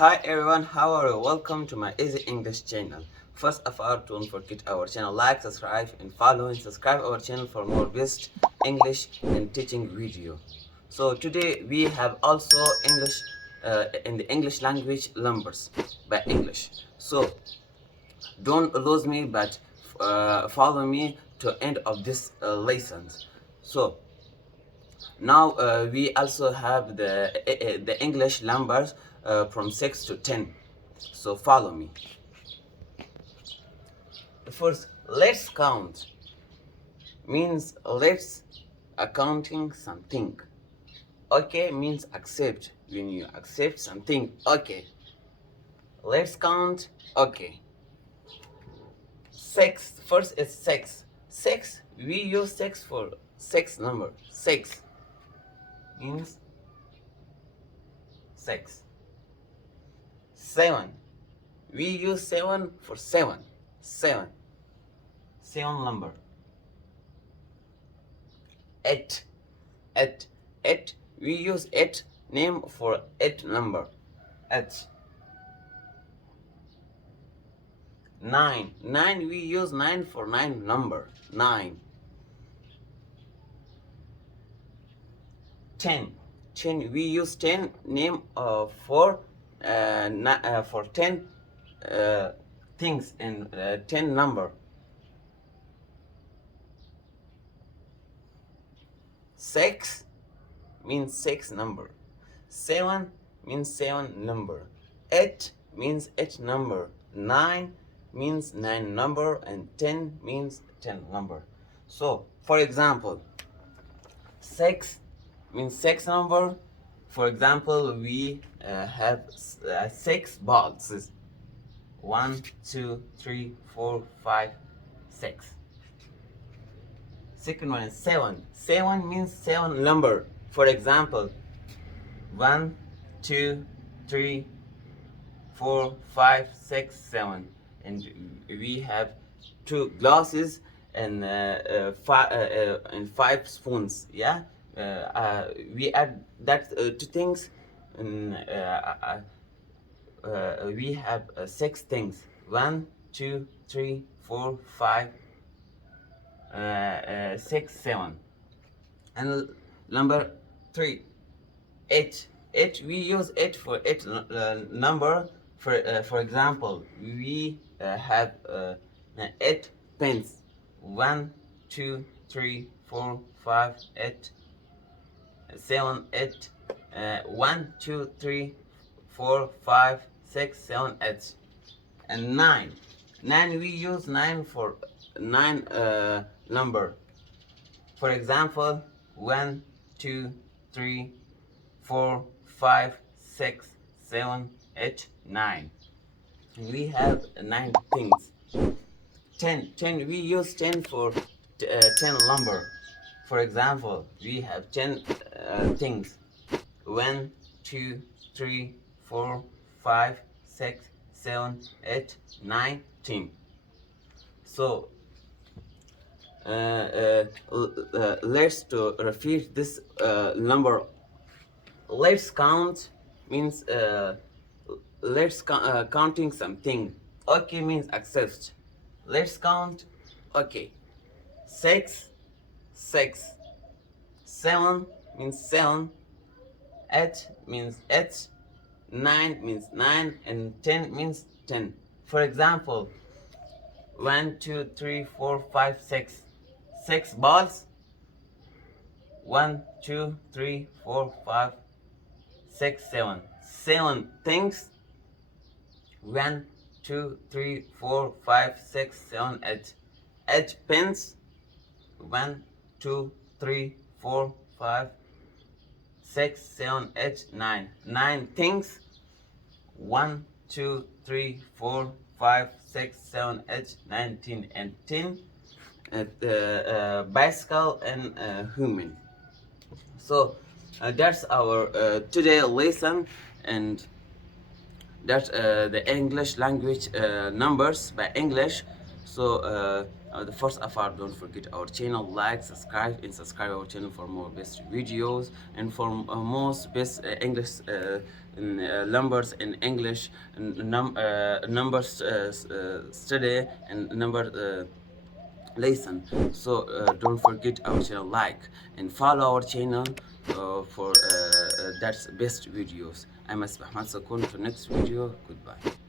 Hi everyone, how are you? Welcome to my Easy English channel. First of all, don't forget our channel, like, subscribe and follow and subscribe our channel for more best English and teaching video. So today we have also English in the English language numbers by English. So don't lose me but follow me to end of this lessons. So now we also have the English numbers from 6 to 10. So follow me. First, let's count means let's accounting something. Okay means accept. When you accept something, okay. Let's count. Okay. Six. First is six. Six. We use six for six number. Six means six. Seven. We use seven for seven. Seven. Seven number. Eight. Eight. Eight. We use eight name for eight number. Eight. Nine. Nine. We use nine for nine number. Nine. 10. 10. We use 10 name for 10 things in 10 number. 6 means 6 number. 7 means 7 number. 8 means 8 number. 9 means 9 number, and 10 means 10 number. So for example, 6 means 6 number. For example, we have 6 boxes. 1, 2, 3, 4, 5, 6. Second one is 7. 7 means 7 number. For example, 1, 2, 3, 4, 5, 6, 7. And we have 2 glasses and 5 spoons. Yeah, we add that 2 things, and we have 6 things. 1, 2, 3, 4, 5, 6, 7. And number 3, 8. 8. We use 8 for 8 number. For example, we have 8 pens. 1, 2, 3, 4, 5, 8, 7, 8. 1, 2, 3, 4, 5, 6, 7, 8. And 9. 9. We use 9 for 9 number. For example, 1, 2, 3, 4, 5, 6, 7, 8, 9. We have 9 things. 10. 10. We use 10 for 10 number. For example, we have 10 things. 1, 2, 3, 4, 5, 6, 7, 8, 9, 10. So let's to repeat this number. Let's count means let's counting something. Okay means accept. Let's count. Okay. 6, 6. 7 means 7. 8 means 8. 9 means 9, and 10 means 10. For example, 1, 2, 3, 4, 5, 6. 6 balls. 1, 2, 3, 4, 5, 6, 7. 7 things. 1, 2, 3, 4, 5, 6, 7, 8. 8 pens. 1, 2, 3, 4, 5, 6, 7, 8, 9. 9 things. 1, 2, 3, 4, 5, 6, 7, 8, 9, 10. And 10 bicycle and human. So that's our today lesson, and that's the English language numbers by English. So the first of all, don't forget our channel, like, subscribe our channel for more best videos and for most best English numbers in English, numbers study and number lesson. So don't forget our channel, like and follow our channel for that's best videos. I'm Ahmad Sakun. To next video, goodbye.